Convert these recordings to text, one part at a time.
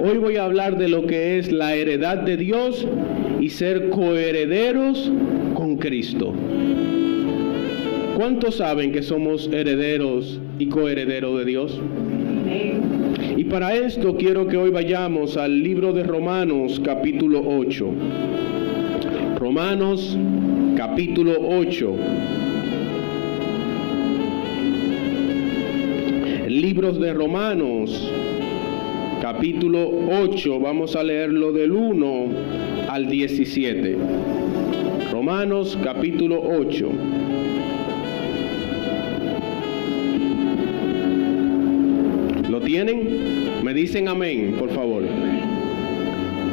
Hoy voy a hablar de lo que es la heredad de Dios y ser coherederos con Cristo. ¿Cuántos saben que somos herederos y coherederos de Dios? Y para esto quiero que hoy vayamos al libro de Romanos capítulo 8. Romanos capítulo 8. El libro de Romanos capítulo 8, vamos a leerlo del 1 al 17. Romanos capítulo 8. ¿Lo tienen? Me dicen amén, por favor.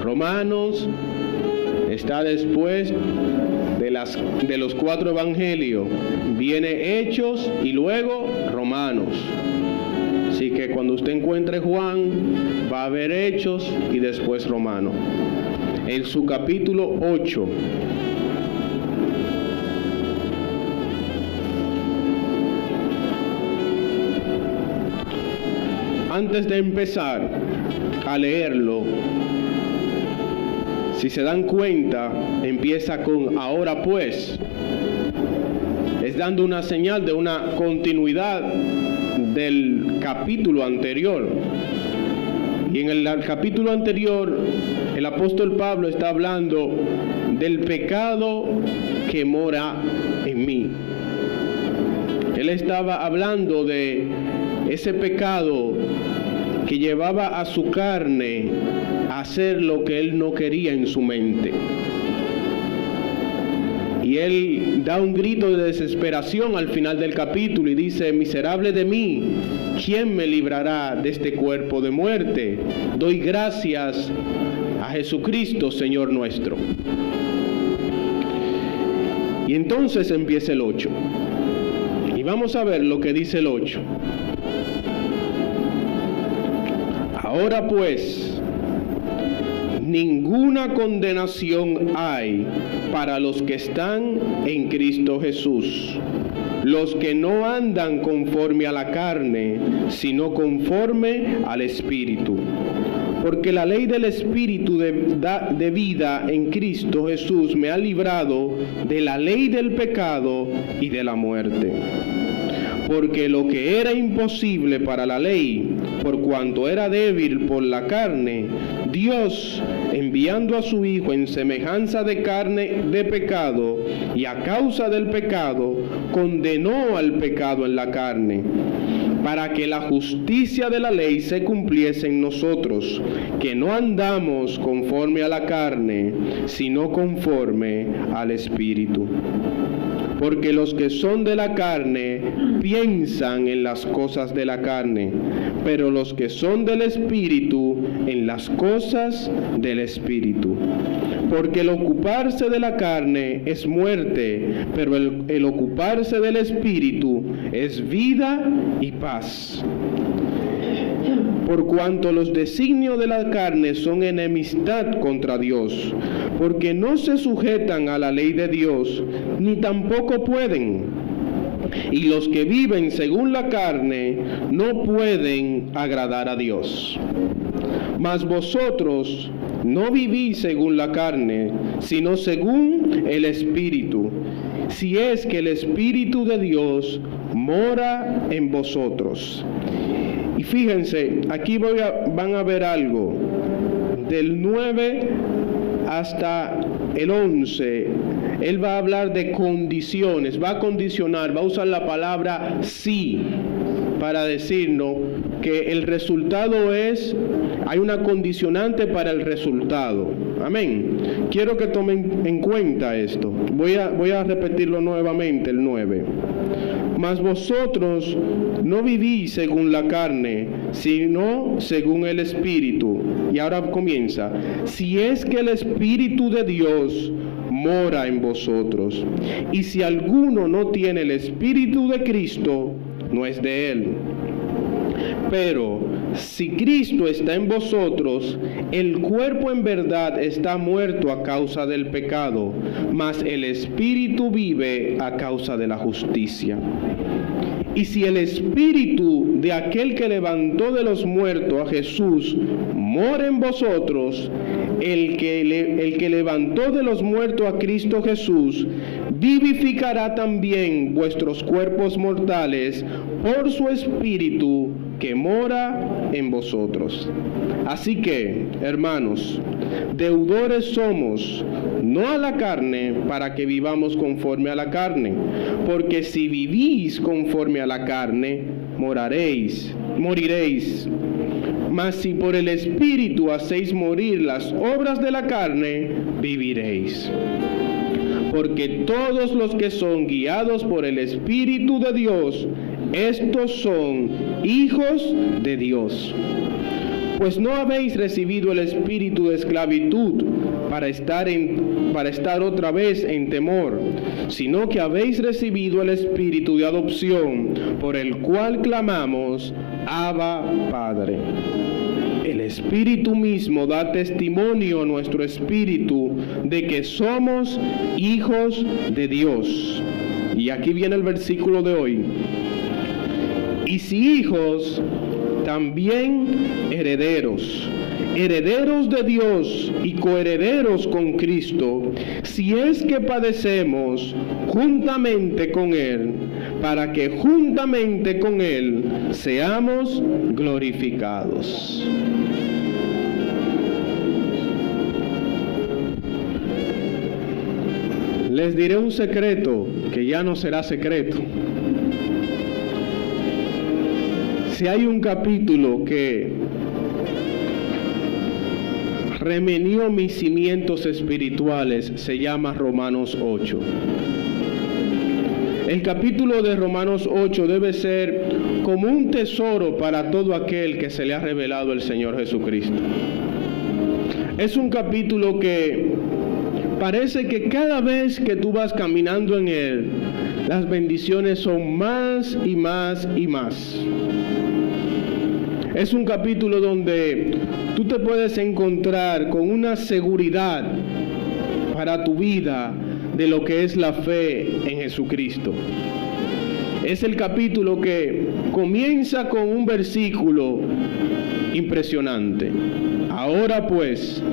Romanos está después de los 4 evangelios. Viene Hechos y luego Romanos. Así que cuando usted encuentre Juan, va a haber Hechos y después Romanos. En su capítulo 8. Antes de empezar a leerlo, si se dan cuenta, empieza con ahora pues. Es dando una señal de una continuidad del capítulo anterior. Y en el capítulo anterior, el apóstol Pablo está hablando del pecado que mora en mí. Él estaba hablando de ese pecado que llevaba a su carne a hacer lo que él no quería en su mente. Y él da un grito de desesperación al final del capítulo y dice: miserable de mí, ¿quién me librará de este cuerpo de muerte? Doy gracias a Jesucristo, Señor nuestro. Y entonces empieza el 8. Y vamos a ver lo que dice el 8. Ahora pues, ninguna condenación hay para los que están en Cristo Jesús, los que no andan conforme a la carne, sino conforme al Espíritu. Porque la ley del Espíritu de vida en Cristo Jesús me ha librado de la ley del pecado y de la muerte. Porque lo que era imposible para la ley, por cuanto era débil por la carne, Dios, enviando a su Hijo en semejanza de carne de pecado, y a causa del pecado, condenó al pecado en la carne, para que la justicia de la ley se cumpliese en nosotros, que no andamos conforme a la carne, sino conforme al Espíritu. Porque los que son de la carne piensan en las cosas de la carne, pero los que son del Espíritu en las cosas del Espíritu. Porque el ocuparse de la carne es muerte, pero el ocuparse del Espíritu es vida y paz. Por cuanto los designios de la carne son enemistad contra Dios, porque no se sujetan a la ley de Dios, ni tampoco pueden. Y los que viven según la carne no pueden agradar a Dios. Mas vosotros no vivís según la carne, sino según el Espíritu, si es que el Espíritu de Dios mora en vosotros. Y fíjense, aquí van a ver algo. Del 9 hasta el 11, él va a hablar de condiciones, va a condicionar, va a usar la palabra sí para decirnos que el resultado hay una condicionante para el resultado. Amén. Quiero que tomen en cuenta esto. Voy a repetirlo nuevamente, el 9. Mas vosotros no vivís según la carne, sino según el Espíritu. Y ahora comienza. Si es que el Espíritu de Dios mora en vosotros. Y si alguno no tiene el Espíritu de Cristo, no es de él. Pero si Cristo está en vosotros, el cuerpo en verdad está muerto a causa del pecado, mas el Espíritu vive a causa de la justicia. Y si el espíritu de aquel que levantó de los muertos a Jesús mora en vosotros, el que levantó de los muertos a Cristo Jesús, vivificará también vuestros cuerpos mortales por su espíritu que mora en vosotros. Así que, hermanos, deudores somos, no a la carne, para que vivamos conforme a la carne, porque si vivís conforme a la carne, moriréis. Mas si por el Espíritu hacéis morir las obras de la carne, viviréis. Porque todos los que son guiados por el Espíritu de Dios, estos son hijos de Dios. Pues no habéis recibido el espíritu de esclavitud para estar otra vez en temor, sino que habéis recibido el espíritu de adopción, por el cual clamamos, Abba, Padre. El Espíritu mismo da testimonio a nuestro espíritu de que somos hijos de Dios. Y aquí viene el versículo de hoy. Y si hijos, también herederos, herederos de Dios y coherederos con Cristo, si es que padecemos juntamente con Él, para que juntamente con Él seamos glorificados. Les diré un secreto que ya no será secreto. Si hay un capítulo que remenió mis cimientos espirituales, se llama Romanos 8. El capítulo de Romanos 8 debe ser como un tesoro para todo aquel que se le ha revelado el Señor Jesucristo. Es un capítulo que parece que cada vez que tú vas caminando en él, las bendiciones son más y más y más. Es un capítulo donde tú te puedes encontrar con una seguridad para tu vida de lo que es la fe en Jesucristo. Es el capítulo que comienza con un versículo impresionante. Ahora pues,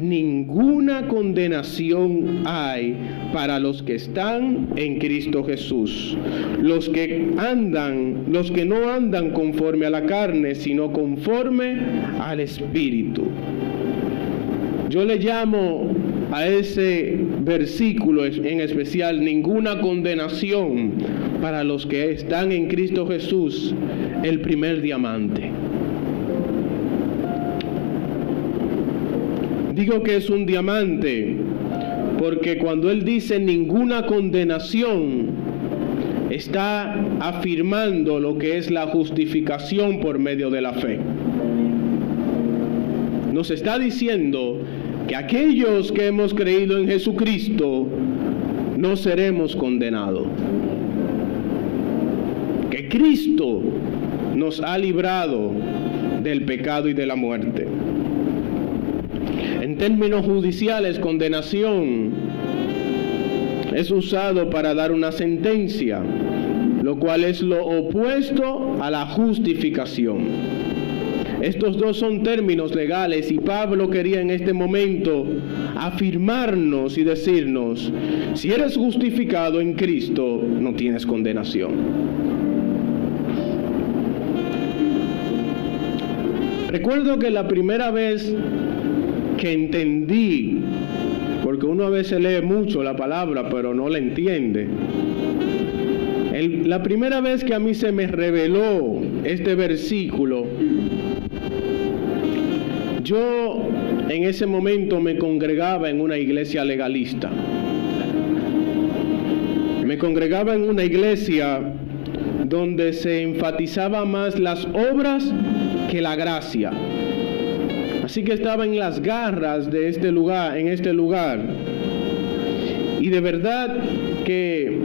ninguna condenación hay para los que están en Cristo Jesús, los que no andan conforme a la carne, sino conforme al Espíritu. Yo le llamo a ese versículo en especial, ninguna condenación para los que están en Cristo Jesús, el primer diamante. Digo que es un diamante porque cuando él dice ninguna condenación, está afirmando lo que es la justificación por medio de la fe. Nos está diciendo que aquellos que hemos creído en Jesucristo no seremos condenados. Que Cristo nos ha librado del pecado y de la muerte. En términos judiciales, condenación es usado para dar una sentencia, lo cual es lo opuesto a la justificación. Estos dos son términos legales y Pablo quería en este momento afirmarnos y decirnos, si eres justificado en Cristo, no tienes condenación. Recuerdo que la primera vez que entendí, porque uno a veces lee mucho la palabra pero no la entiende, la primera vez que a mí se me reveló este versículo, yo en ese momento me congregaba en una iglesia legalista. Me congregaba en una iglesia donde se enfatizaba más las obras que la gracia. Así que estaba en las garras de este lugar, y de verdad que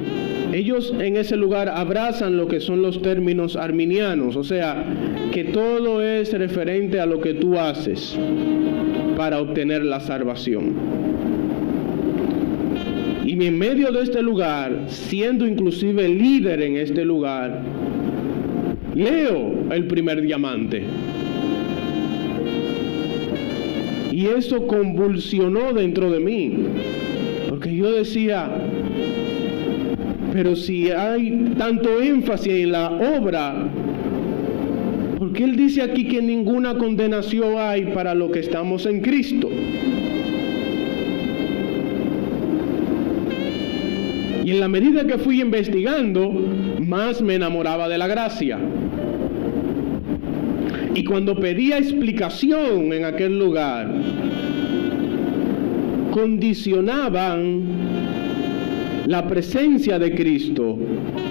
ellos en ese lugar abrazan lo que son los términos arminianos, o sea, que todo es referente a lo que tú haces para obtener la salvación. Y en medio de este lugar, siendo inclusive líder en este lugar, leo el primer diamante. Y eso convulsionó dentro de mí, porque yo decía, pero si hay tanto énfasis en la obra, ¿por qué él dice aquí que ninguna condenación hay para los que estamos en Cristo? Y en la medida que fui investigando, más me enamoraba de la gracia. Y cuando pedía explicación en aquel lugar, condicionaban la presencia de Cristo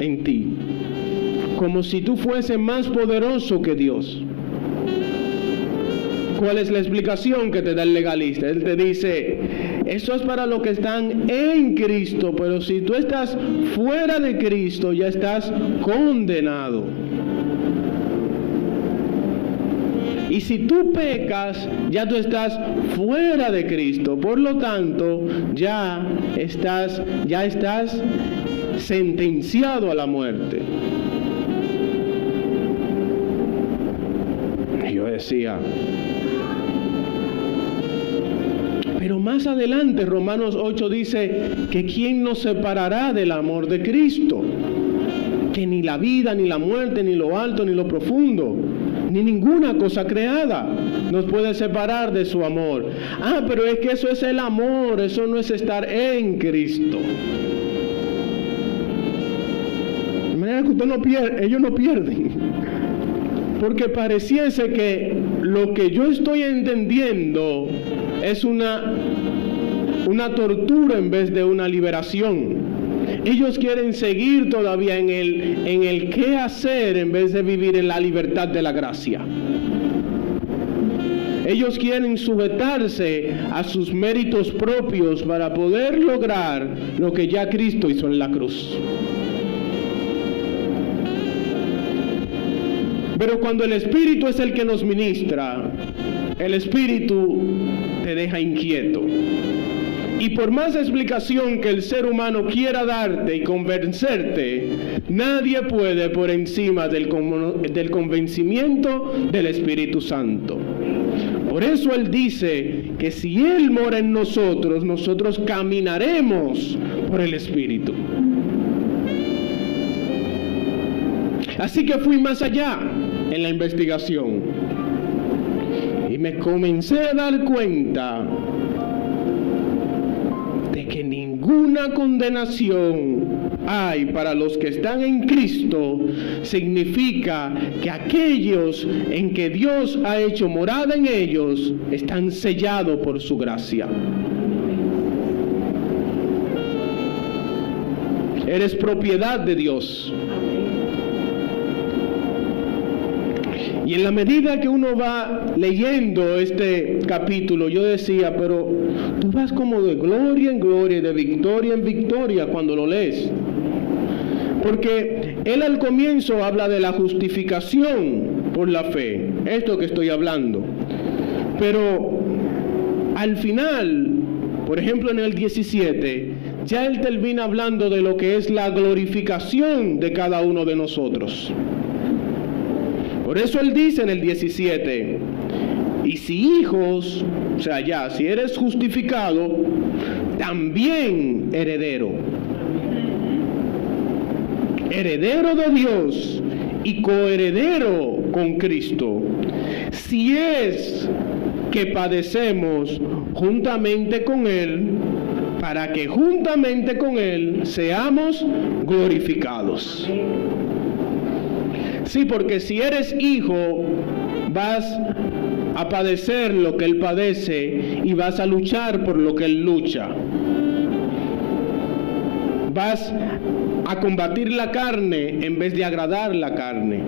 en ti, como si tú fueses más poderoso que Dios. ¿Cuál es la explicación que te da el legalista? Él te dice, eso es para los que están en Cristo, pero si tú estás fuera de Cristo, ya estás condenado. Y si tú pecas, ya tú estás fuera de Cristo. Por lo tanto, ya estás sentenciado a la muerte. Y yo decía, pero más adelante Romanos 8 dice que ¿quién nos separará del amor de Cristo? Que ni la vida, ni la muerte, ni lo alto, ni lo profundo, ni ninguna cosa creada nos puede separar de su amor. Ah, pero es que eso es el amor, eso no es estar en Cristo. De manera que ellos no pierden. Porque pareciese que lo que yo estoy entendiendo es una tortura en vez de una liberación. Ellos quieren seguir todavía en el qué hacer en vez de vivir en la libertad de la gracia. Ellos quieren sujetarse a sus méritos propios para poder lograr lo que ya Cristo hizo en la cruz. Pero cuando el Espíritu es el que nos ministra, el Espíritu te deja inquieto. Y por más explicación que el ser humano quiera darte y convencerte, nadie puede por encima del convencimiento del Espíritu Santo. Por eso Él dice que si Él mora en nosotros, nosotros caminaremos por el Espíritu. Así que fui más allá en la investigación y me comencé a dar cuenta de que ninguna condenación hay para los que están en Cristo. Significa que aquellos en que Dios ha hecho morada en ellos están sellados por su gracia. Eres propiedad de Dios. Y en la medida que uno va leyendo este capítulo, yo decía, pero tú vas como de gloria en gloria, de victoria en victoria cuando lo lees. Porque él al comienzo habla de la justificación por la fe, esto que estoy hablando. Pero al final, por ejemplo en el 17, ya él termina hablando de lo que es la glorificación de cada uno de nosotros. Por eso él dice en el 17, y si hijos, o sea ya, si eres justificado, también heredero. Heredero de Dios y coheredero con Cristo. Si es que padecemos juntamente con Él, para que juntamente con Él seamos glorificados. Sí, porque si eres hijo, vas a padecer lo que Él padece y vas a luchar por lo que Él lucha. Vas a combatir la carne en vez de agradar la carne.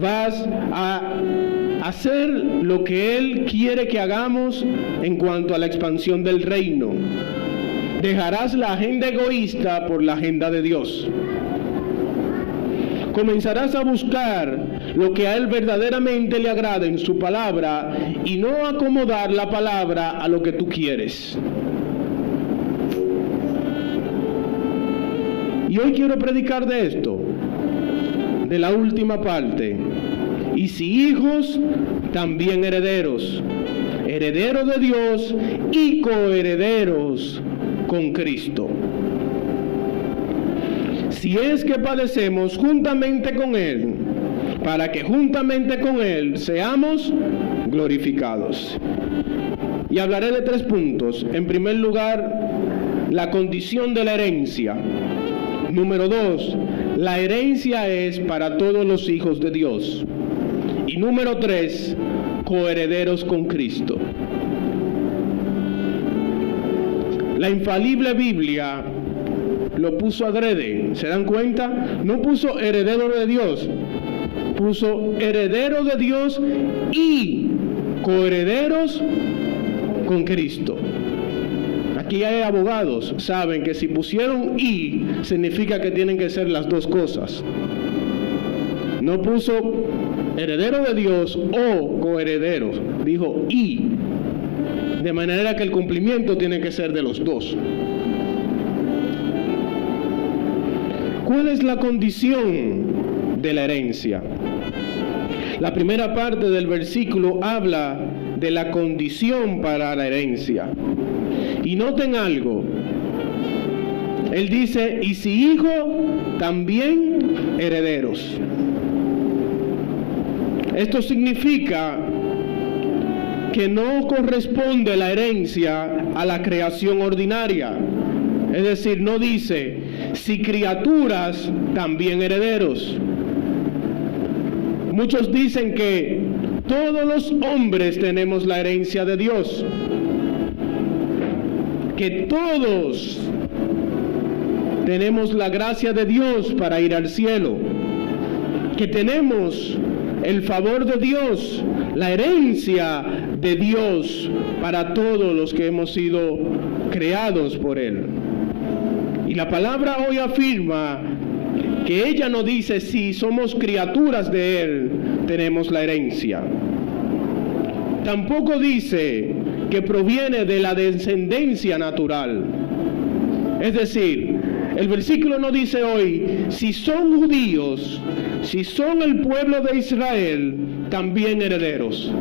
Vas a hacer lo que Él quiere que hagamos en cuanto a la expansión del reino. Dejarás la agenda egoísta por la agenda de Dios. Comenzarás a buscar lo que a Él verdaderamente le agrada en su palabra y no acomodar la palabra a lo que tú quieres. Y hoy quiero predicar de esto, de la última parte. Y si hijos, también herederos, herederos de Dios y coherederos con Cristo. Si es que padecemos juntamente con Él, para que juntamente con Él seamos glorificados. Y hablaré de 3 puntos. En primer lugar, la condición de la herencia. Número 2, la herencia es para todos los hijos de Dios. Y número 3, coherederos con Cristo. La infalible Biblia lo puso adrede, ¿se dan cuenta? No puso heredero de Dios, puso heredero de Dios y coherederos con Cristo. Aquí hay abogados, saben que si pusieron y, significa que tienen que ser las dos cosas. No puso heredero de Dios o coherederos, dijo y, de manera que el cumplimiento tiene que ser de los dos. ¿Cuál es la condición de la herencia? La primera parte del versículo habla de la condición para la herencia. Y noten algo. Él dice, y si hijo, también herederos. Esto significa que no corresponde la herencia a la creación ordinaria. Es decir, no dice, si criaturas, también herederos. Muchos dicen que todos los hombres tenemos la herencia de Dios, que todos tenemos la gracia de Dios para ir al cielo, que tenemos el favor de Dios, la herencia de Dios para todos los que hemos sido creados por Él. Y la palabra hoy afirma que ella no dice si somos criaturas de Él, tenemos la herencia. Tampoco dice que proviene de la descendencia natural. Es decir, el versículo no dice hoy, si son judíos, si son el pueblo de Israel, también herederos.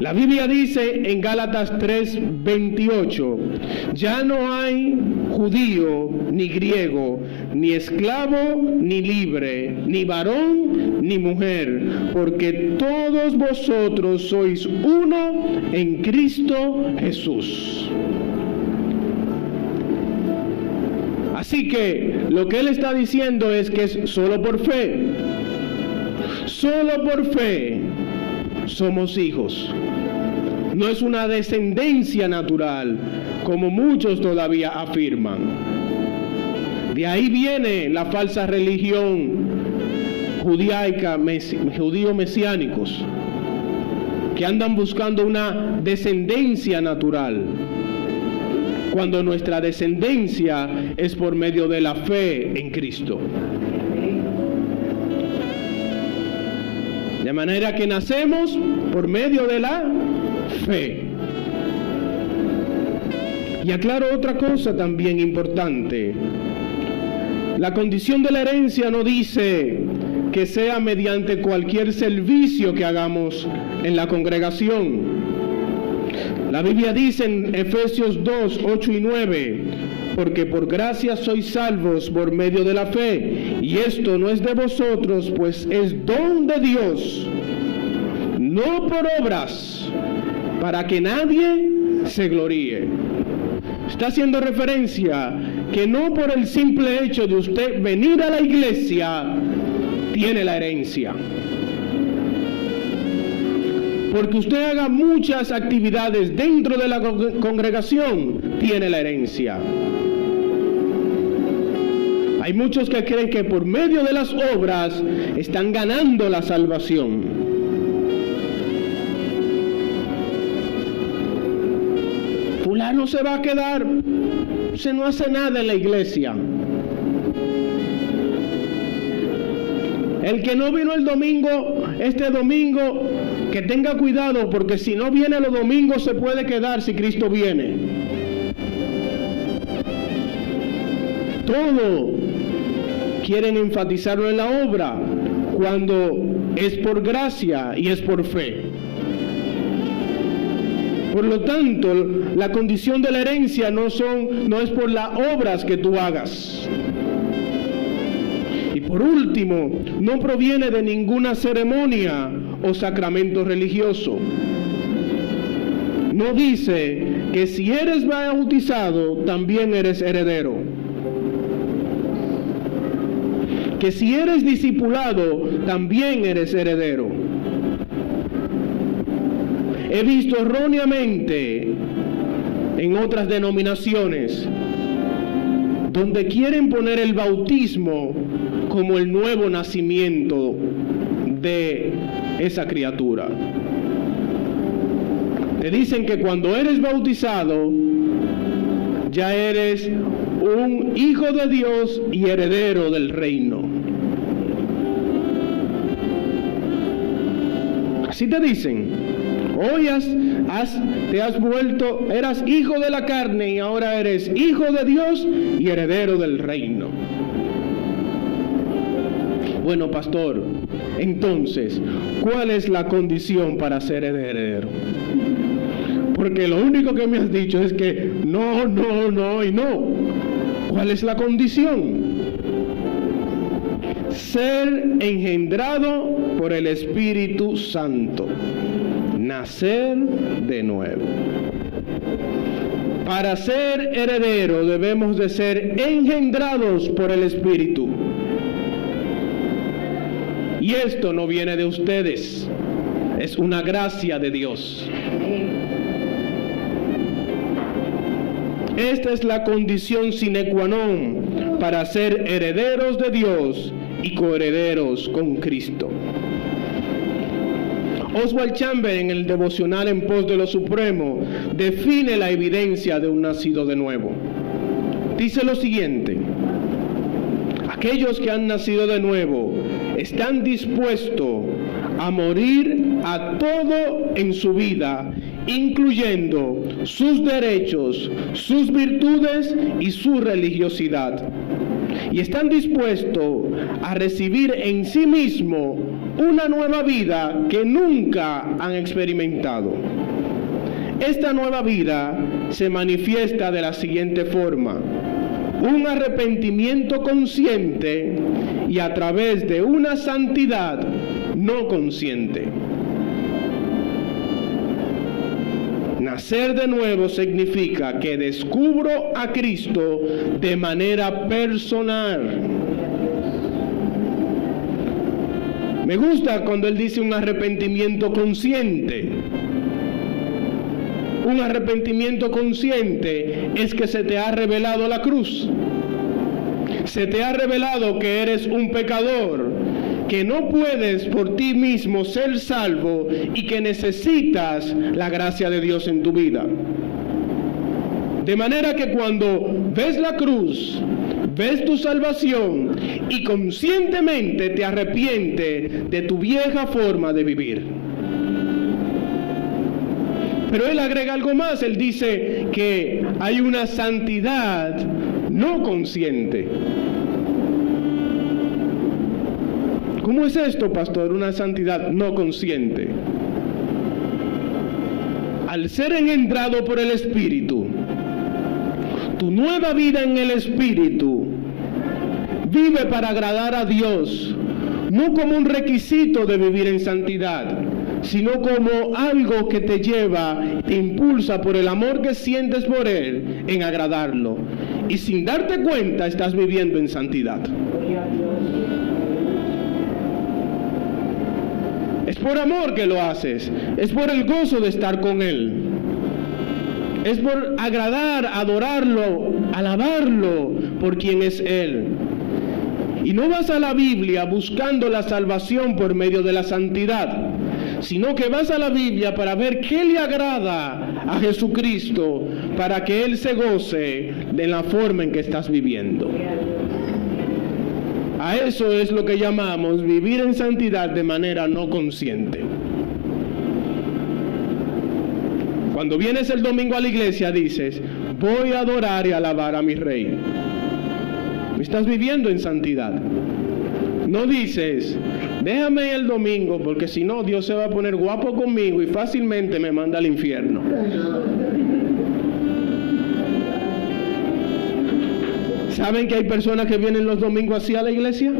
La Biblia dice en Gálatas 3:28, ya no hay judío ni griego, ni esclavo ni libre, ni varón ni mujer, porque todos vosotros sois uno en Cristo Jesús. Así que lo que él está diciendo es que es solo por fe. Solo por fe somos hijos. No es una descendencia natural, como muchos todavía afirman. De ahí viene la falsa religión judaica, judíos mesiánicos, que andan buscando una descendencia natural, cuando nuestra descendencia es por medio de la fe en Cristo. De manera que nacemos por medio de la fe. Y aclaro otra cosa también importante. La condición de la herencia no dice que sea mediante cualquier servicio que hagamos en la congregación. La Biblia dice en Efesios 2, 8 y 9, porque por gracia sois salvos por medio de la fe, y esto no es de vosotros, pues es don de Dios, no por obras, para que nadie se gloríe. Está haciendo referencia que no por el simple hecho de usted venir a la iglesia, tiene la herencia. Porque usted haga muchas actividades dentro de la congregación, tiene la herencia. Hay muchos que creen que por medio de las obras están ganando la salvación. Fulano se va a quedar, se no hace nada en la iglesia. El que no vino el domingo, este domingo, que tenga cuidado, porque si no viene los domingos se puede quedar si Cristo viene. Todo quieren enfatizarlo en la obra, cuando es por gracia y es por fe. Por lo tanto, la condición de la herencia no es por las obras que tú hagas. Y por último, no proviene de ninguna ceremonia o sacramento religioso. No dice que si eres bautizado, también eres heredero. Que si eres discipulado, también eres heredero. He visto erróneamente en otras denominaciones donde quieren poner el bautismo como el nuevo nacimiento de esa criatura. Te dicen que cuando eres bautizado ya eres un hijo de Dios y heredero del reino. Así te dicen. Hoy te has vuelto, eras hijo de la carne y ahora eres hijo de Dios y heredero del reino. Bueno, pastor, entonces, ¿cuál es la condición para ser heredero? Porque lo único que me has dicho es que no y no. ¿Cuál es la condición? Ser engendrado por el Espíritu Santo. Nacer de nuevo. Para ser heredero debemos de ser engendrados por el Espíritu. Y esto no viene de ustedes, es una gracia de Dios. Esta es la condición sine qua non para ser herederos de Dios y coherederos con Cristo. Oswald Chambers, en el devocional En pos de lo supremo, define la evidencia de un nacido de nuevo. Dice lo siguiente: aquellos que han nacido de nuevo están dispuestos a morir a todo en su vida, incluyendo sus derechos, sus virtudes y su religiosidad. Y están dispuestos a recibir en sí mismo una nueva vida que nunca han experimentado. Esta nueva vida se manifiesta de la siguiente forma: un arrepentimiento consciente y a través de una santidad no consciente. Nacer de nuevo significa que descubro a Cristo de manera personal. Me gusta cuando él dice un arrepentimiento consciente. Un arrepentimiento consciente es que se te ha revelado la cruz. Se te ha revelado que eres un pecador, que no puedes por ti mismo ser salvo y que necesitas la gracia de Dios en tu vida. De manera que cuando ves la cruz, ves tu salvación y conscientemente te arrepientes de tu vieja forma de vivir. Pero él agrega algo más. Él dice que hay una santidad no consciente. ¿Cómo es esto, pastor? Una santidad no consciente. Al ser engendrado por el Espíritu, tu nueva vida en el Espíritu vive para agradar a Dios, no como un requisito de vivir en santidad, sino como algo que te lleva, te impulsa por el amor que sientes por Él en agradarlo. Y sin darte cuenta estás viviendo en santidad. Es por amor que lo haces, es por el gozo de estar con Él, es por agradar, adorarlo, alabarlo por quien es Él. Y no vas a la Biblia buscando la salvación por medio de la santidad, sino que vas a la Biblia para ver qué le agrada a Jesucristo, para que Él se goce de la forma en que estás viviendo. A eso es lo que llamamos vivir en santidad de manera no consciente. Cuando vienes el domingo a la iglesia dices: voy a adorar y alabar a mi Rey. Estás viviendo en santidad. No dices, déjame el domingo, porque si no, Dios se va a poner guapo conmigo y fácilmente me manda al infierno. ¿Saben que hay personas que vienen los domingos así a la iglesia?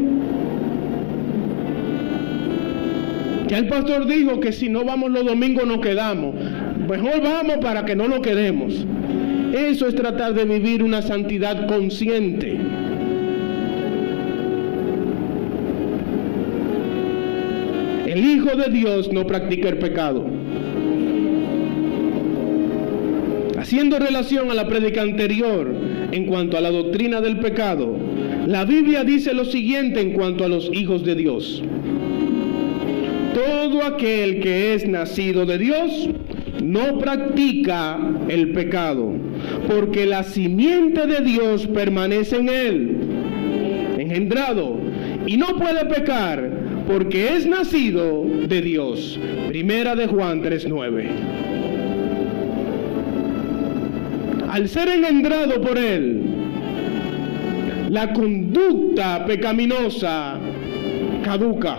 Ya el pastor dijo que si no vamos los domingos nos quedamos. Mejor vamos para que no nos quedemos. Eso es tratar de vivir una santidad consciente. El Hijo de Dios no practica el pecado. Haciendo relación a la prédica anterior en cuanto a la doctrina del pecado, la Biblia dice lo siguiente en cuanto a los hijos de Dios. Todo aquel que es nacido de Dios no practica el pecado, porque la simiente de Dios permanece en él, engendrado, y no puede pecar, porque es nacido de Dios. Primera de Juan 3:9. Al ser engendrado por él, la conducta pecaminosa caduca.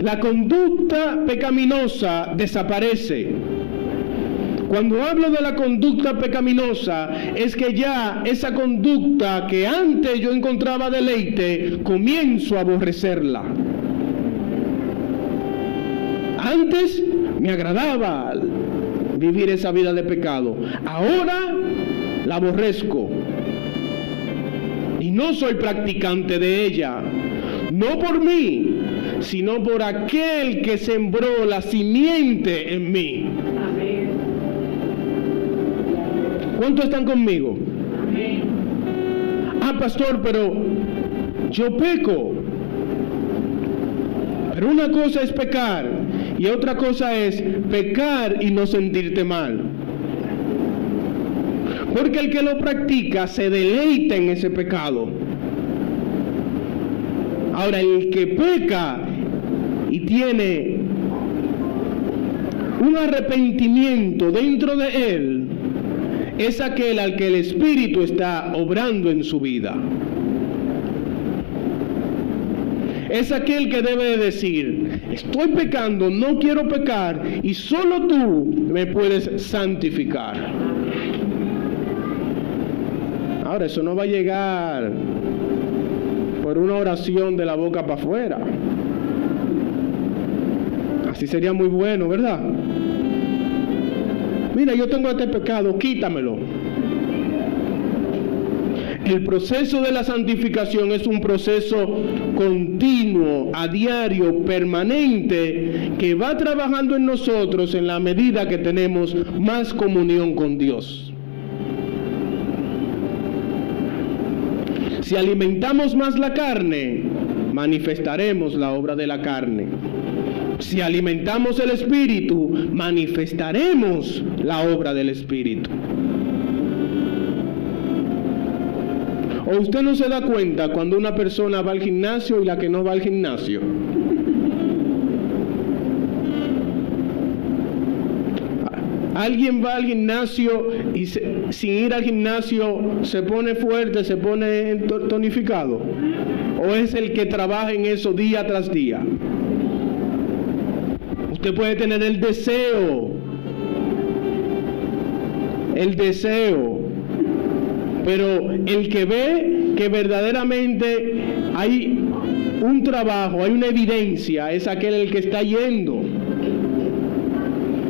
La conducta pecaminosa desaparece. Cuando hablo de la conducta pecaminosa, es que ya esa conducta que antes yo encontraba deleite, comienzo a aborrecerla. Antes me agradaba vivir esa vida de pecado. Ahora la aborrezco. Y no soy practicante de ella. No por mí, sino por aquel que sembró la simiente en mí. Amén. ¿Cuántos están conmigo? Amén. Ah, pastor, pero yo peco. Pero una cosa es pecar y otra cosa es pecar y no sentirte mal. Porque el que lo practica se deleita en ese pecado. Ahora, el que peca y tiene un arrepentimiento dentro de él, es aquel al que el Espíritu está obrando en su vida. Es aquel que debe decir, estoy pecando, no quiero pecar, y solo tú me puedes santificar. Ahora, eso no va a llegar por una oración de la boca para afuera. Así sería muy bueno, ¿verdad? Mira, yo tengo este pecado, quítamelo. El proceso de la santificación es un proceso continuo, a diario, permanente, que va trabajando en nosotros en la medida que tenemos más comunión con Dios. Si alimentamos más la carne, manifestaremos la obra de la carne. Si alimentamos el Espíritu, manifestaremos la obra del Espíritu. ¿O usted no se da cuenta cuando una persona va al gimnasio y la que no va al gimnasio? Alguien va al gimnasio y sin ir al gimnasio se pone fuerte, se pone tonificado. ¿O es el que trabaja en eso día tras día? Usted puede tener el deseo, pero el que ve que verdaderamente hay un trabajo, hay una evidencia, es aquel el que está yendo.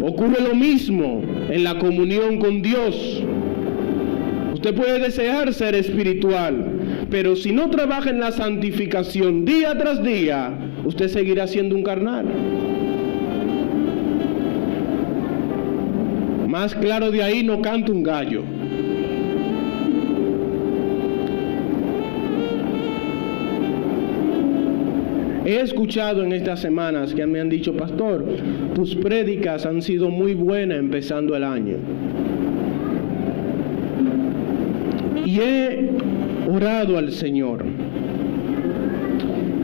Ocurre lo mismo en la comunión con Dios. Usted puede desear ser espiritual, pero si no trabaja en la santificación día tras día, usted seguirá siendo un carnal. Más claro de ahí no canta un gallo. He escuchado en estas semanas que me han dicho, pastor, tus prédicas han sido muy buenas empezando el año. Y he orado al Señor.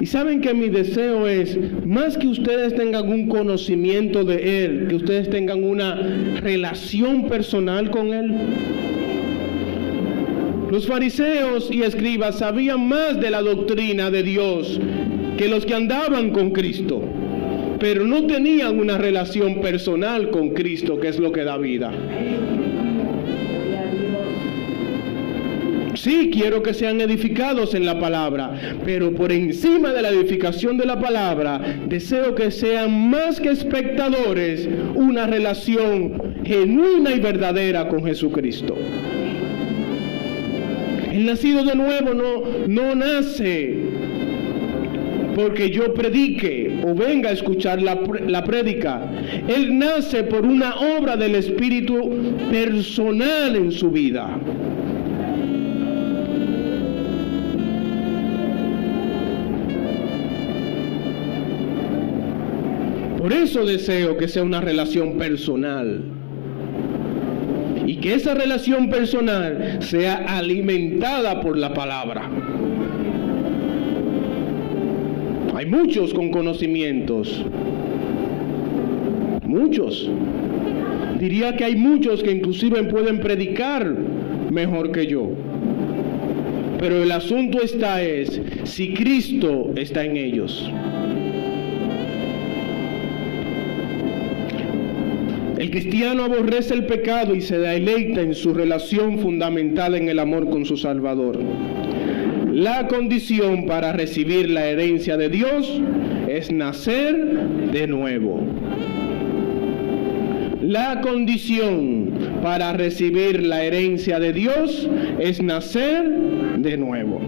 Y saben que mi deseo es, más que ustedes tengan un conocimiento de Él, que ustedes tengan una relación personal con Él. Los fariseos y escribas sabían más de la doctrina de Dios que los que andaban con Cristo, pero no tenían una relación personal con Cristo, que es lo que da vida. Sí, quiero que sean edificados en la palabra, pero por encima de la edificación de la palabra, deseo que sean más que espectadores, una relación genuina y verdadera con Jesucristo. El nacido de nuevo no nace porque yo predique o venga a escuchar la prédica. Él nace por una obra del Espíritu personal en su vida. Por eso deseo que sea una relación personal. Y que esa relación personal sea alimentada por la palabra. Hay muchos con conocimientos. Muchos. Diría que hay muchos que inclusive pueden predicar mejor que yo. Pero el asunto es si Cristo está en ellos. El cristiano aborrece el pecado y se deleita en su relación fundamental en el amor con su Salvador. La condición para recibir la herencia de Dios es nacer de nuevo. La condición para recibir la herencia de Dios es nacer de nuevo.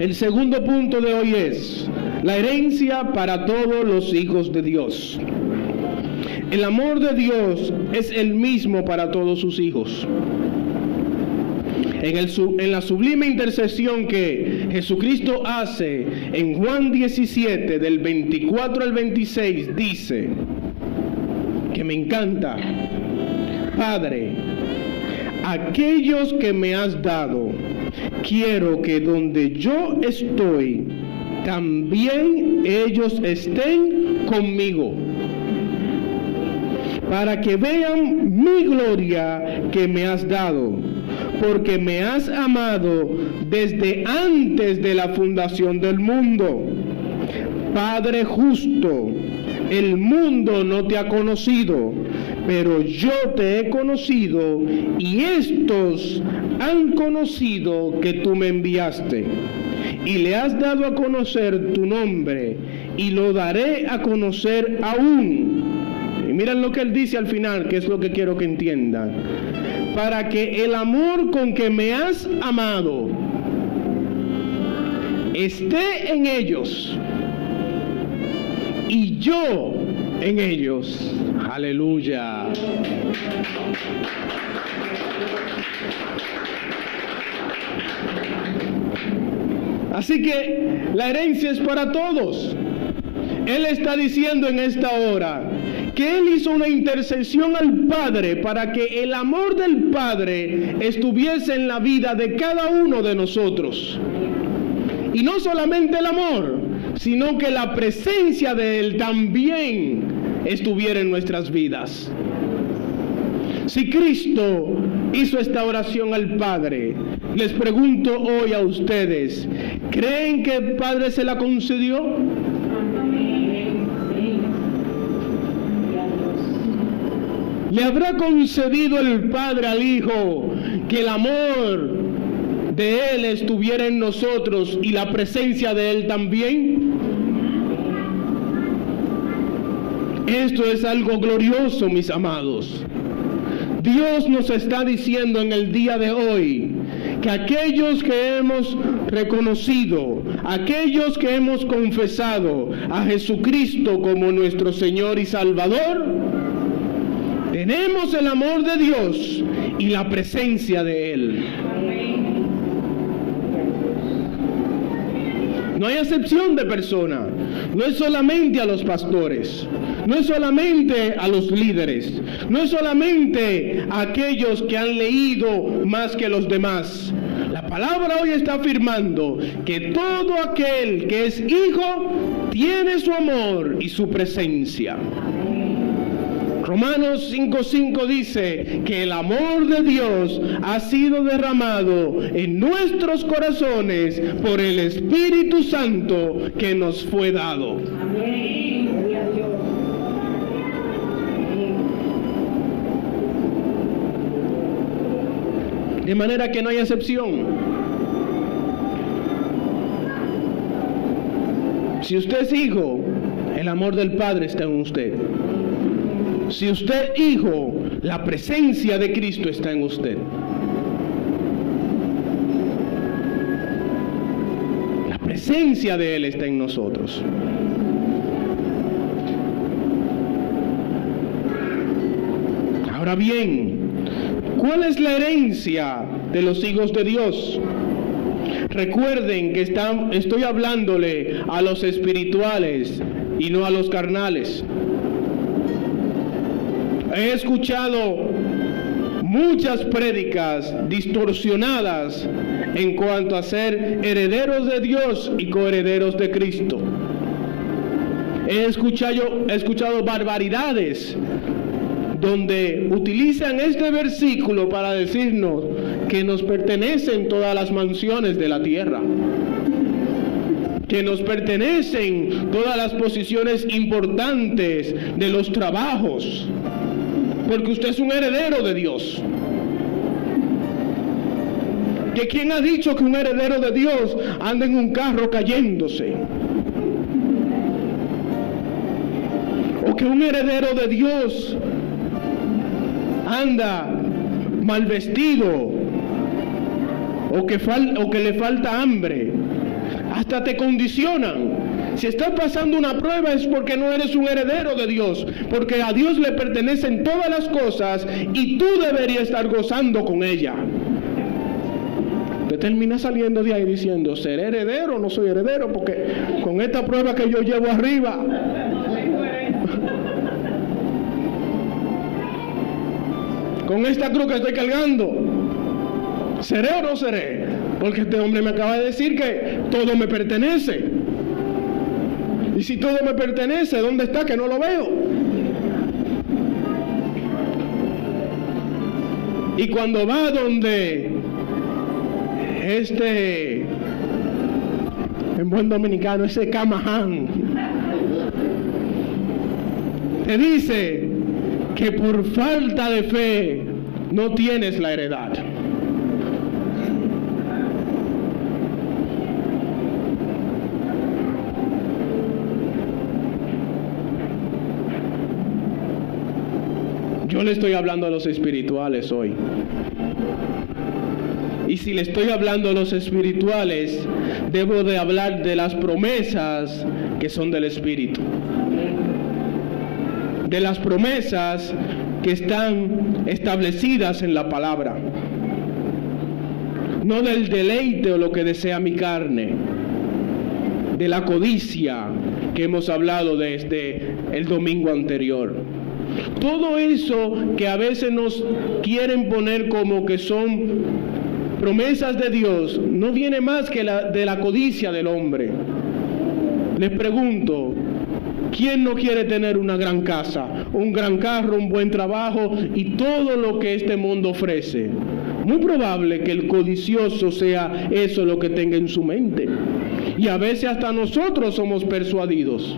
El segundo punto de hoy es la herencia para todos los hijos de Dios. El amor de Dios es el mismo para todos sus hijos. En la sublime intercesión que Jesucristo hace en Juan 17, del 24 al 26, dice, que me encanta: Padre, aquellos que me has dado, quiero que donde yo estoy, también ellos estén conmigo, para que vean mi gloria que me has dado, porque me has amado desde antes de la fundación del mundo. Padre justo, el mundo no te ha conocido, pero yo te he conocido, y estos han conocido que tú me enviaste, y le has dado a conocer tu nombre, y lo daré a conocer aún. Y miren lo que él dice al final, que es lo que quiero que entiendan. Para que el amor con que me has amado esté en ellos y yo en ellos. Aleluya. Así que la herencia es para todos. Él está diciendo en esta hora que Él hizo una intercesión al Padre para que el amor del Padre estuviese en la vida de cada uno de nosotros. Y no solamente el amor, sino que la presencia de Él también estuviera en nuestras vidas. Si Cristo hizo esta oración al Padre, les pregunto hoy a ustedes, ¿creen que el Padre se la concedió? ¿Le habrá concedido el Padre al Hijo que el amor de Él estuviera en nosotros y la presencia de Él también? Esto es algo glorioso, mis amados. Dios nos está diciendo en el día de hoy que aquellos que hemos reconocido, aquellos que hemos confesado a Jesucristo como nuestro Señor y Salvador, tenemos el amor de Dios y la presencia de Él. No hay acepción de persona. No es solamente a los pastores, no es solamente a los líderes, no es solamente a aquellos que han leído más que los demás. La palabra hoy está afirmando que todo aquel que es hijo tiene su amor y su presencia. Romanos 5:5 dice que el amor de Dios ha sido derramado en nuestros corazones por el Espíritu Santo que nos fue dado. Amén. Gloria a Dios. De manera que no hay excepción. Si usted es hijo, el amor del Padre está en usted. Si usted es hijo, la presencia de Cristo está en usted. La presencia de Él está en nosotros. Ahora bien, ¿cuál es la herencia de los hijos de Dios? Recuerden que estoy hablándole a los espirituales y no a los carnales. He escuchado muchas prédicas distorsionadas en cuanto a ser herederos de Dios y coherederos de Cristo. He escuchado barbaridades donde utilizan este versículo para decirnos que nos pertenecen todas las mansiones de la tierra, que nos pertenecen todas las posiciones importantes de los trabajos, porque usted es un heredero de Dios. ¿Que quién ha dicho que un heredero de Dios anda en un carro cayéndose? ¿O que un heredero de Dios anda mal vestido? ¿O que le falta hambre? Hasta te condicionan. Si estás pasando una prueba es porque no eres un heredero de Dios, porque a Dios le pertenecen todas las cosas y tú deberías estar gozando con ella. Te terminas saliendo de ahí diciendo, ¿seré heredero o no soy heredero? Porque con esta prueba que yo llevo arriba, con esta cruz que estoy cargando, ¿seré o no seré? Porque este hombre me acaba de decir que todo me pertenece. Y si todo me pertenece, ¿dónde está? Que no lo veo. Y cuando va donde en buen dominicano, ese camaján, te dice que por falta de fe no tienes la heredad. Yo le estoy hablando a los espirituales hoy. Y si le estoy hablando a los espirituales, debo de hablar de las promesas que son del Espíritu. De las promesas que están establecidas en la palabra. No del deleite o lo que desea mi carne. De la codicia que hemos hablado desde el domingo anterior. Todo eso que a veces nos quieren poner como que son promesas de Dios, no viene más que de la codicia del hombre. Les pregunto, ¿quién no quiere tener una gran casa, un gran carro, un buen trabajo y todo lo que este mundo ofrece? Muy probable que el codicioso sea eso lo que tenga en su mente. Y a veces hasta nosotros somos persuadidos.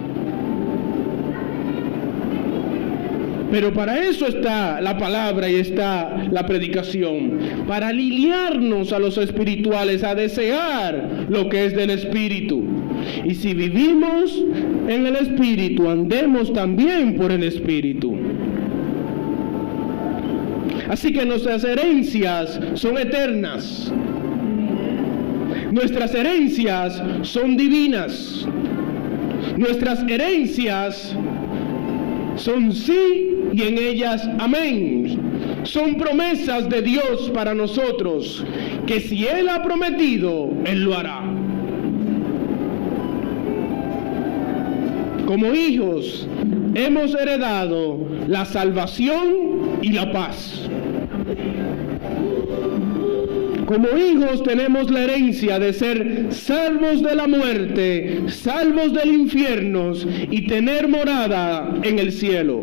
Pero para eso está la palabra y está la predicación, para alinearnos a los espirituales, a desear lo que es del Espíritu. Y si vivimos en el Espíritu, andemos también por el Espíritu. Así que nuestras herencias son eternas. Nuestras herencias son divinas. Nuestras herencias son sí y en ellas amén. Son promesas de Dios para nosotros, que si Él ha prometido, Él lo hará. Como hijos, hemos heredado la salvación y la paz. Como hijos tenemos la herencia de ser salvos de la muerte, salvos del infierno y tener morada en el cielo.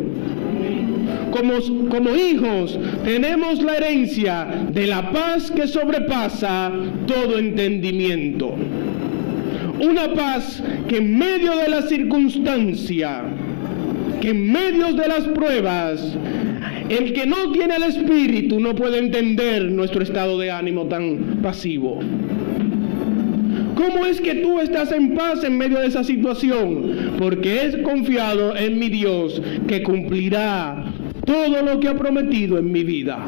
como hijos, tenemos la herencia de la paz que sobrepasa todo entendimiento. Una paz que en medio de la circunstancia, que en medio de las pruebas, el que no tiene el Espíritu no puede entender nuestro estado de ánimo tan pasivo. ¿Cómo es que tú estás en paz en medio de esa situación? Porque he confiado en mi Dios que cumplirá todo lo que ha prometido en mi vida.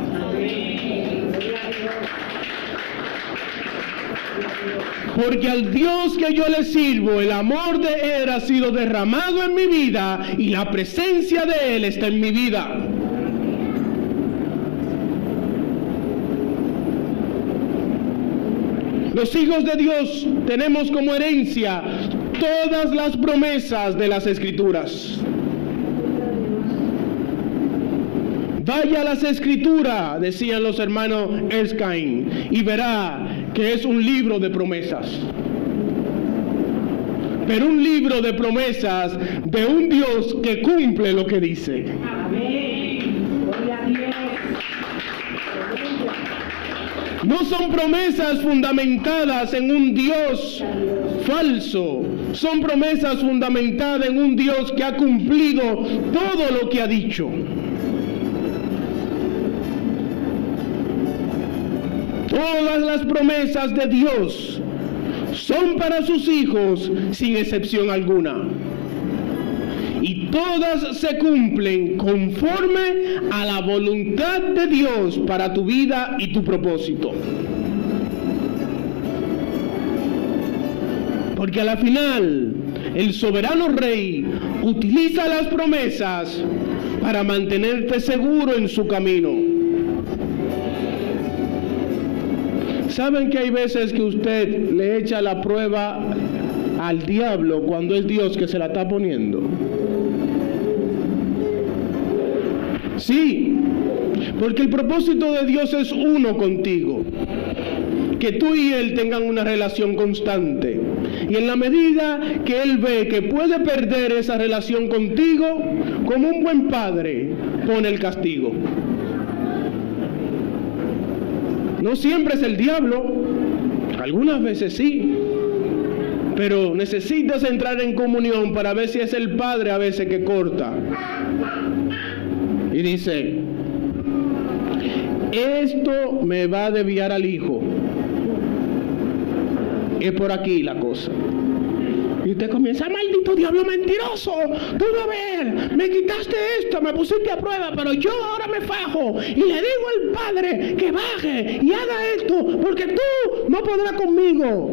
Porque al Dios que yo le sirvo, el amor de Él ha sido derramado en mi vida y la presencia de Él está en mi vida. Los hijos de Dios tenemos como herencia todas las promesas de las Escrituras. Vaya a las Escrituras, decían los hermanos Erskine, y verá que es un libro de promesas. Pero un libro de promesas de un Dios que cumple lo que dice. Amén. Gloria a Dios. No son promesas fundamentadas en un Dios falso. Son promesas fundamentadas en un Dios que ha cumplido todo lo que ha dicho. Todas las promesas de Dios son para sus hijos sin excepción alguna. Y todas se cumplen conforme a la voluntad de Dios para tu vida y tu propósito. Porque a la final, el soberano Rey utiliza las promesas para mantenerte seguro en su camino. ¿Saben que hay veces que usted le echa la prueba al diablo cuando es Dios que se la está poniendo? Sí, porque el propósito de Dios es uno contigo. Que tú y Él tengan una relación constante. Y en la medida que Él ve que puede perder esa relación contigo, como un buen padre, pone el castigo. No siempre es el diablo, algunas veces sí, pero necesitas entrar en comunión para ver si es el padre a veces que corta. Y dice, esto me va a desviar al hijo. Es por aquí la cosa. Y usted comienza, maldito diablo mentiroso, tú no ves, me quitaste esto, me pusiste a prueba, pero yo ahora me fajo y le digo al Padre que baje y haga esto, porque tú no podrás conmigo.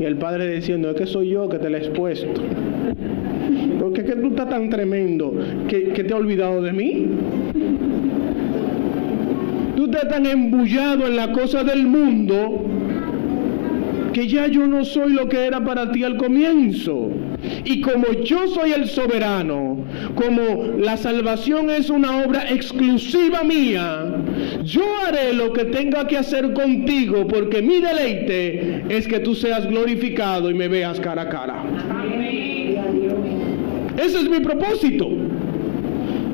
Y el Padre diciendo, es que soy yo que te lo he expuesto. Porque es que tú estás tan tremendo que te has olvidado de mí. Tú estás tan embullado en la cosa del mundo que ya yo no soy lo que era para ti al comienzo. Y como yo soy el soberano, como la salvación es una obra exclusiva mía, yo haré lo que tenga que hacer contigo, porque mi deleite es que tú seas glorificado y me veas cara a cara. Ese es mi propósito.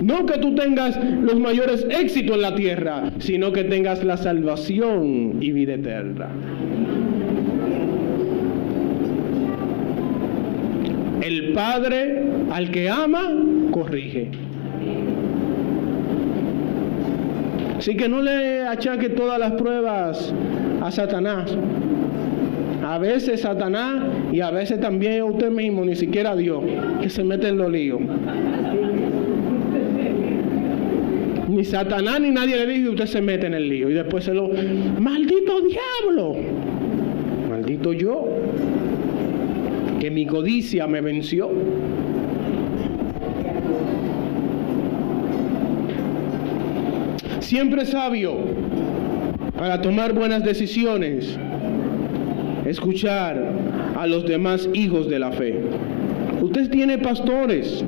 No que tú tengas los mayores éxitos en la tierra, sino que tengas la salvación y vida eterna. El Padre al que ama, corrige. Así que no le achaque todas las pruebas a Satanás. A veces Satanás y a veces también usted mismo, ni siquiera Dios, que se mete en los líos. Ni Satanás ni nadie le dice y usted se mete en el lío. Y después ¡maldito diablo! ¡Maldito yo! Que mi codicia me venció. Siempre sabio para tomar buenas decisiones, escuchar a los demás hijos de la fe. Usted tiene pastores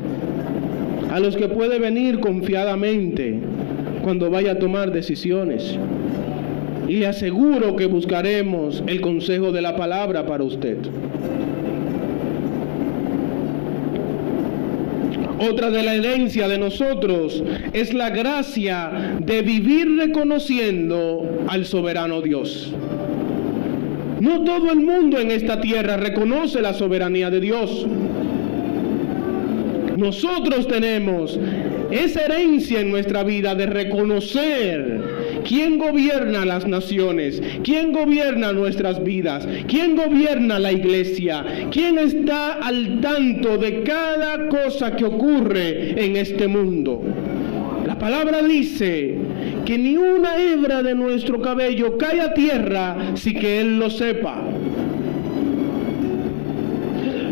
a los que puede venir confiadamente cuando vaya a tomar decisiones. Y le aseguro que buscaremos el consejo de la palabra para usted. Otra de la herencia de nosotros es la gracia de vivir reconociendo al soberano Dios. No todo el mundo en esta tierra reconoce la soberanía de Dios. Nosotros tenemos esa herencia en nuestra vida de reconocer quién gobierna las naciones, quién gobierna nuestras vidas, quién gobierna la iglesia, quién está al tanto de cada cosa que ocurre en este mundo. La palabra dice que ni una hebra de nuestro cabello cae a tierra sin que Él lo sepa.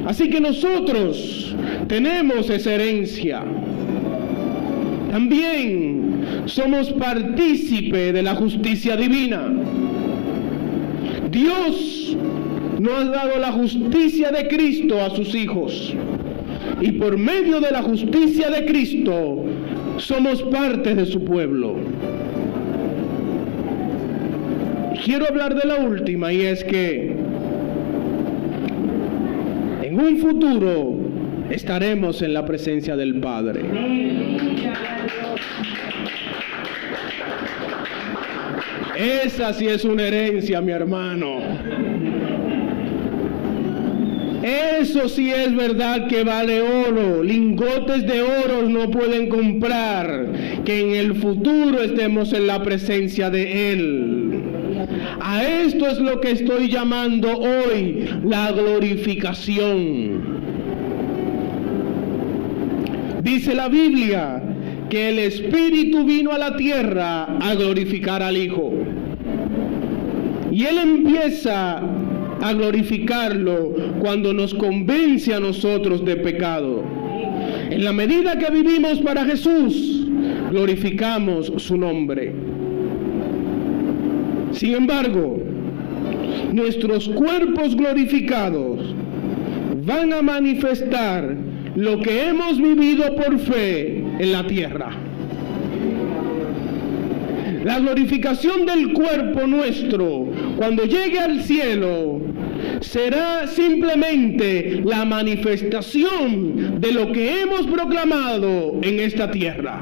Así que nosotros tenemos esa herencia. También somos partícipe de la justicia divina. Dios nos ha dado la justicia de Cristo a sus hijos. Y por medio de la justicia de Cristo somos parte de su pueblo. Quiero hablar de la última, y es que en un futuro estaremos en la presencia del Padre. Esa sí es una herencia, mi hermano. Eso sí es verdad que vale oro. Lingotes de oro no pueden comprar que en el futuro estemos en la presencia de Él. A esto es lo que estoy llamando hoy la glorificación. Dice la Biblia que el Espíritu vino a la tierra a glorificar al Hijo. Y Él empieza a glorificarlo cuando nos convence a nosotros de pecado. En la medida que vivimos para Jesús, glorificamos su nombre. Sin embargo, nuestros cuerpos glorificados van a manifestar lo que hemos vivido por fe en la tierra. La glorificación del cuerpo nuestro, cuando llegue al cielo, será simplemente la manifestación de lo que hemos proclamado en esta tierra.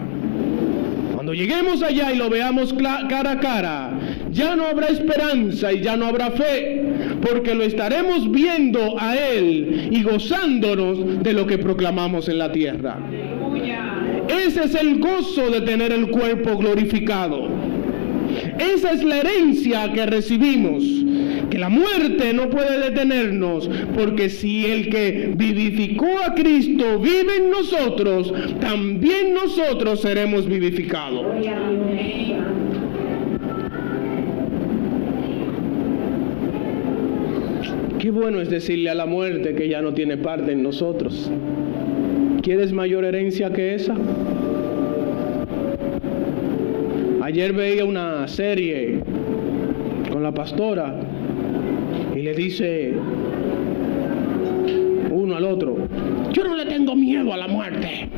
Cuando lleguemos allá y lo veamos cara a cara, ya no habrá esperanza y ya no habrá fe, porque lo estaremos viendo a Él y gozándonos de lo que proclamamos en la tierra. Ese es el gozo de tener el cuerpo glorificado. Esa es la herencia que recibimos, que la muerte no puede detenernos, porque si el que vivificó a Cristo vive en nosotros, también nosotros seremos vivificados. Qué bueno es decirle a la muerte que ya no tiene parte en nosotros. ¿Quieres mayor herencia que esa? Ayer veía una serie con la pastora y le dice uno al otro: yo no le tengo miedo a la muerte.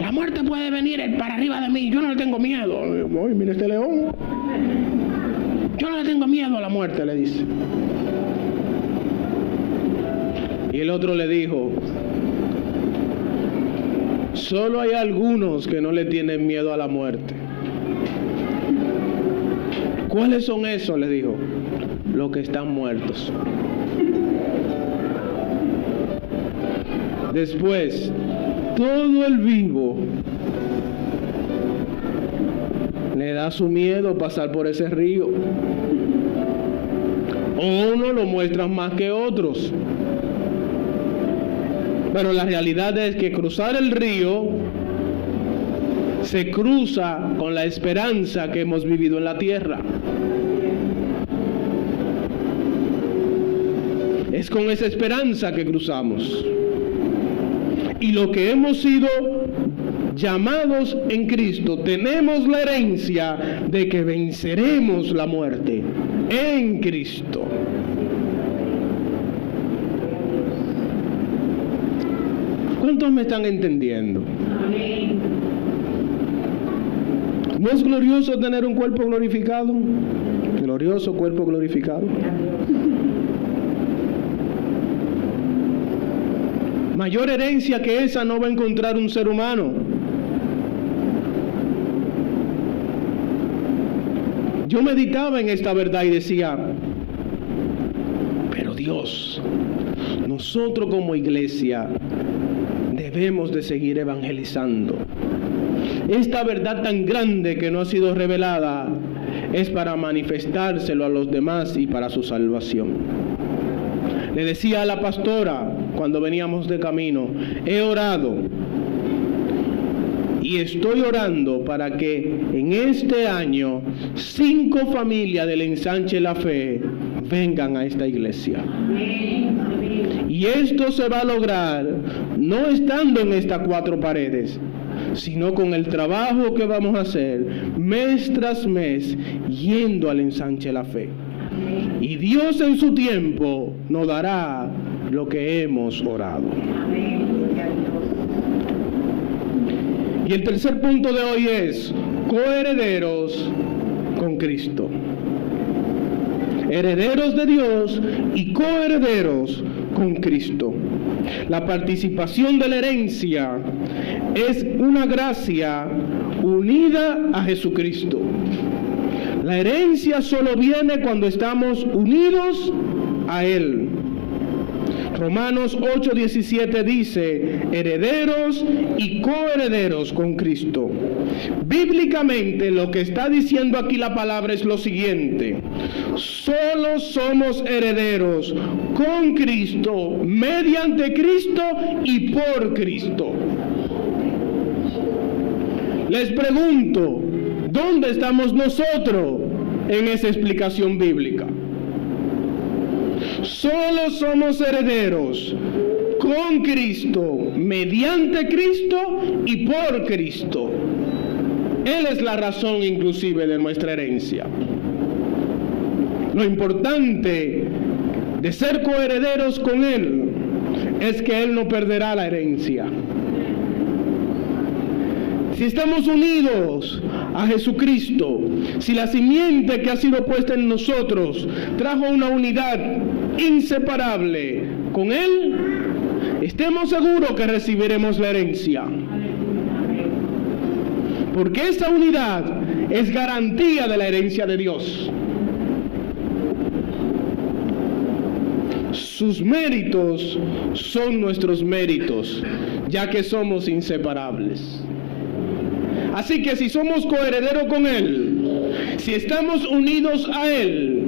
La muerte puede venir para arriba de mí, yo no le tengo miedo. Oye, mira este león. Yo no le tengo miedo a la muerte, le dice. Y el otro le dijo: solo hay algunos que no le tienen miedo a la muerte. ¿Cuáles son esos?, le dijo. Los que están muertos. Después, todo el vivo le da su miedo pasar por ese río. O uno lo muestran más que otros. Pero la realidad es que cruzar el río se cruza con la esperanza que hemos vivido en la tierra. Es con esa esperanza que cruzamos. Y lo que hemos sido llamados en Cristo, tenemos la herencia de que venceremos la muerte en Cristo. ¿Cuántos me están entendiendo? ¿No es glorioso tener un cuerpo glorificado? Glorioso cuerpo glorificado. Mayor herencia que esa no va a encontrar un ser humano. Yo meditaba en esta verdad y decía, pero Dios, nosotros como iglesia debemos de seguir evangelizando. Esta verdad tan grande que no ha sido revelada es para manifestárselo a los demás y para su salvación. Le decía a la pastora cuando veníamos de camino, he orado y estoy orando para que en este año 5 familias del Ensanche La Fe vengan a esta iglesia. Y esto se va a lograr no estando en estas 4 paredes, sino con el trabajo que vamos a hacer mes tras mes yendo al Ensanche La Fe. Y Dios en su tiempo nos dará lo que hemos orado. Y el tercer punto de hoy es coherederos con Cristo. Herederos de Dios y coherederos con Cristo. La participación de la herencia es una gracia unida a Jesucristo. La herencia solo viene cuando estamos unidos a Él. Romanos 8:17 dice, herederos y coherederos con Cristo. Bíblicamente lo que está diciendo aquí la palabra es lo siguiente: solo somos herederos con Cristo, mediante Cristo y por Cristo. Les pregunto, ¿dónde estamos nosotros en esa explicación bíblica? Solo somos herederos con Cristo, mediante Cristo y por Cristo. Él es la razón inclusive de nuestra herencia. Lo importante de ser coherederos con Él es que Él no perderá la herencia. Si estamos unidos a Jesucristo, si la simiente que ha sido puesta en nosotros trajo una unidad inseparable con Él, estemos seguros que recibiremos la herencia. Porque esa unidad es garantía de la herencia de Dios. Sus méritos son nuestros méritos, ya que somos inseparables. Así que si somos coherederos con Él, si estamos unidos a Él,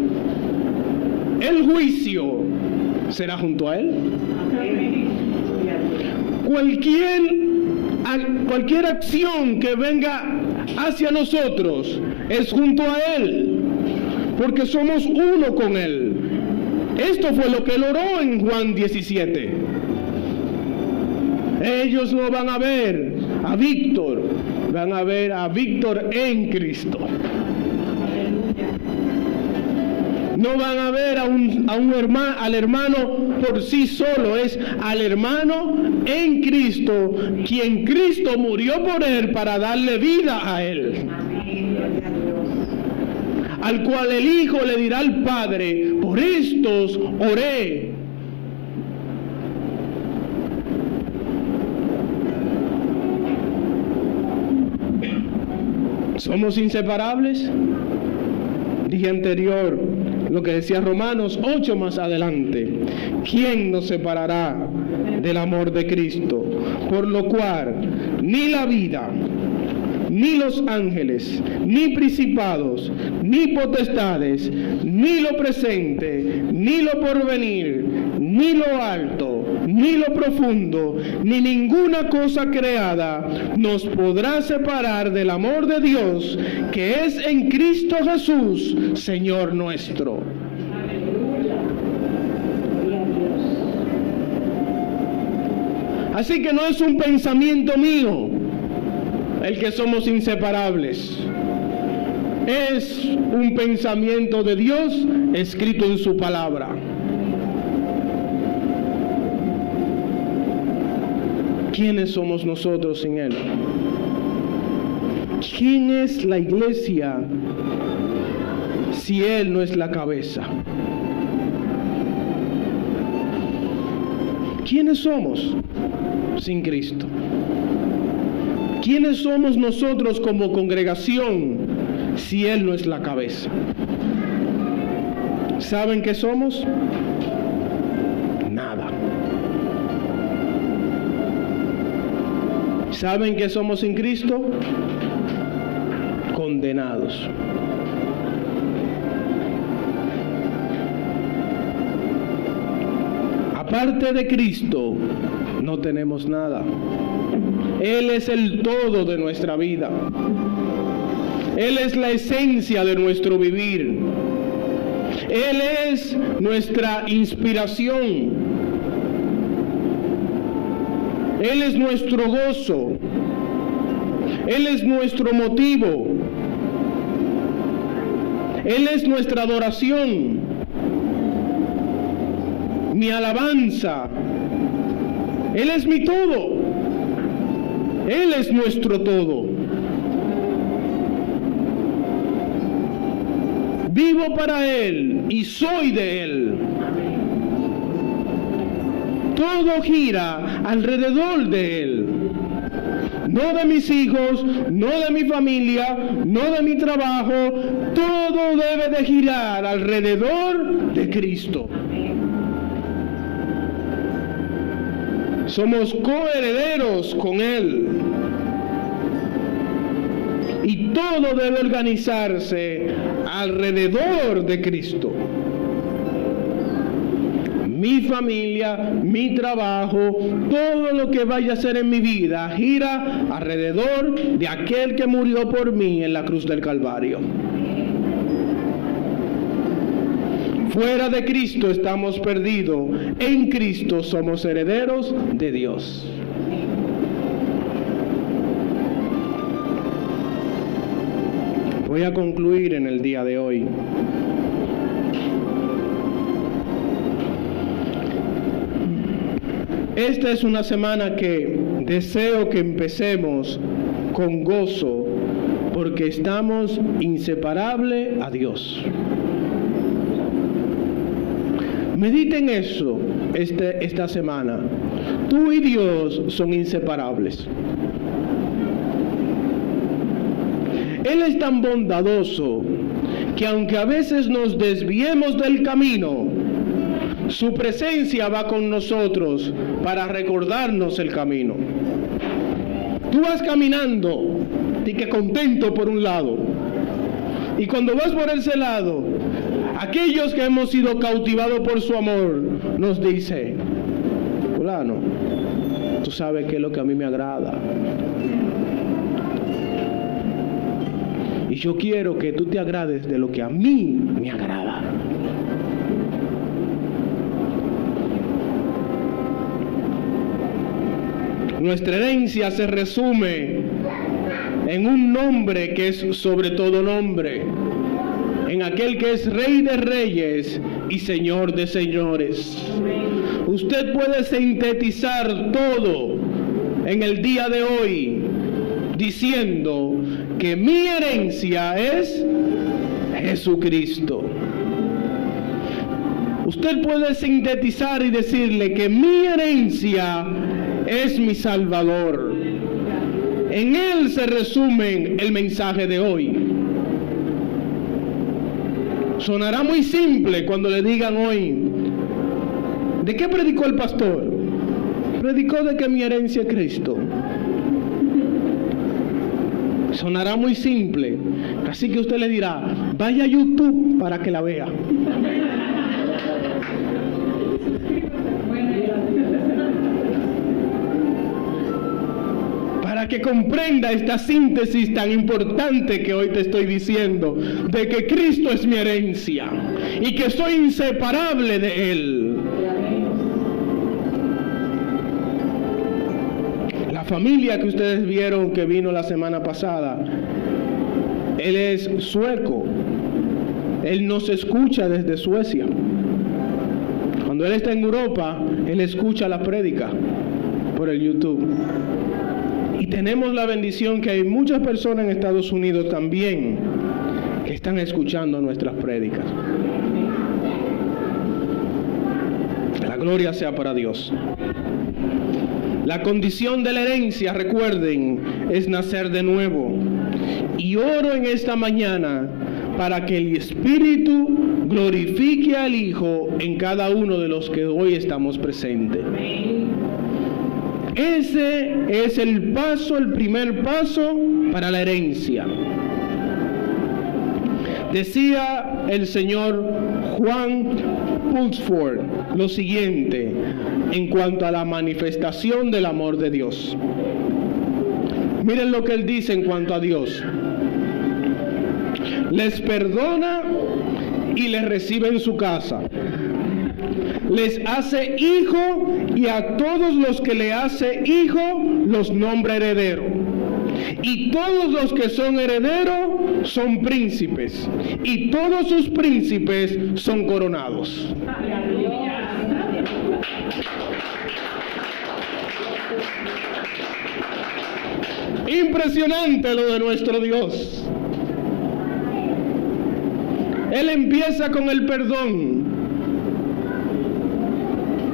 el juicio será junto a Él. Cualquier acción que venga hacia nosotros es junto a Él, porque somos uno con Él. Esto fue lo que Él oró en Juan 17. Ellos no van a ver a Víctor, van a ver a Víctor en Cristo. No van a ver al hermano por sí solo, es al hermano en Cristo, quien Cristo murió por él para darle vida a él. Al cual el Hijo le dirá al Padre, por estos oré. ¿Somos inseparables? Dije anterior lo que decía Romanos 8 más adelante. ¿Quién nos separará del amor de Cristo? Por lo cual ni la vida, ni los ángeles, ni principados, ni potestades, ni lo presente, ni lo porvenir, ni lo alto, ni lo profundo, ni ninguna cosa creada nos podrá separar del amor de Dios que es en Cristo Jesús, Señor nuestro. Así que no es un pensamiento mío el que somos inseparables. Es un pensamiento de Dios escrito en su palabra. ¿Quiénes somos nosotros sin Él? ¿Quién es la iglesia si Él no es la cabeza? ¿Quiénes somos sin Cristo? ¿Quiénes somos nosotros como congregación si Él no es la cabeza? ¿Saben qué somos? Nada. ¿Saben qué somos sin Cristo? Condenados. Aparte de Cristo, no tenemos nada. Él es el todo de nuestra vida. Él es la esencia de nuestro vivir. Él es nuestra inspiración. Él es nuestro gozo. Él es nuestro motivo. Él es nuestra adoración, mi alabanza. Él es mi todo. Él es nuestro todo. Vivo para Él y soy de Él. Todo gira alrededor de Él. No de mis hijos, no de mi familia, no de mi trabajo. Todo debe de girar alrededor de Cristo. Somos coherederos con Él. Y todo debe organizarse alrededor de Cristo. Mi familia, mi trabajo, todo lo que vaya a hacer en mi vida gira alrededor de aquel que murió por mí en la cruz del Calvario. Fuera de Cristo estamos perdidos. En Cristo somos herederos de Dios. Voy a concluir en el día de hoy. Esta es una semana que deseo que empecemos con gozo, porque estamos inseparables a Dios. Mediten eso esta semana. Tú y Dios son inseparables. Él es tan bondadoso que aunque a veces nos desviemos del camino, su presencia va con nosotros para recordarnos el camino. Tú vas caminando y que contento por un lado, y cuando vas por ese lado, aquellos que hemos sido cautivados por su amor nos dice: fulano, tú sabes qué es lo que a mí me agrada, y yo quiero que tú te agrades de lo que a mí me agrada. Nuestra herencia se resume en un nombre que es sobre todo nombre, en aquel que es Rey de Reyes y Señor de Señores. Usted puede sintetizar todo en el día de hoy diciendo que mi herencia es Jesucristo. Usted puede sintetizar y decirle que mi herencia es mi Salvador. En Él se resume el mensaje de hoy. Sonará muy simple cuando le digan hoy: ¿de qué predicó el pastor? Predicó de que mi herencia es Cristo. Sonará muy simple, así que usted le dirá: vaya a YouTube para que la vea. Para que comprenda esta síntesis tan importante que hoy te estoy diciendo, de que Cristo es mi herencia y que soy inseparable de Él. La familia que ustedes vieron que vino la semana pasada, él es sueco. Él nos escucha desde Suecia. Cuando él está en Europa, él escucha la prédica por el YouTube. Y tenemos la bendición que hay muchas personas en Estados Unidos también que están escuchando nuestras prédicas. La gloria sea para Dios. La condición de la herencia, recuerden, es nacer de nuevo. Y oro en esta mañana para que el Espíritu glorifique al Hijo en cada uno de los que hoy estamos presentes. Ese es el paso, el primer paso para la herencia. Decía el señor Juan Pulsford lo siguiente en cuanto a la manifestación del amor de Dios. Miren lo que él dice en cuanto a Dios. Les perdona y les recibe en su casa. Les hace hijo y a todos los que le hace hijo los nombra heredero. Y todos los que son herederos son príncipes. Y todos sus príncipes son coronados. Impresionante lo de nuestro Dios. Él empieza con el perdón,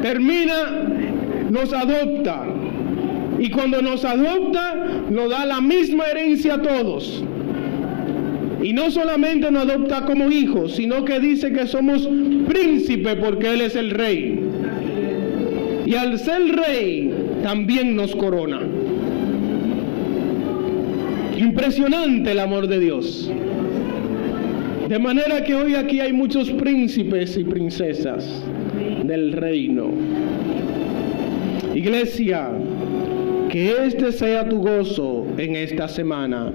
termina, nos adopta, y cuando nos adopta nos da la misma herencia a todos. Y no solamente nos adopta como hijos, sino que dice que somos príncipes porque Él es el rey. Y al ser rey también nos corona. Impresionante el amor de Dios. De manera que hoy aquí hay muchos príncipes y princesas del reino. Iglesia, que este sea tu gozo en esta semana,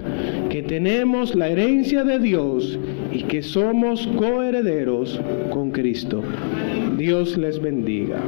que tenemos la herencia de Dios y que somos coherederos con Cristo. Dios les bendiga.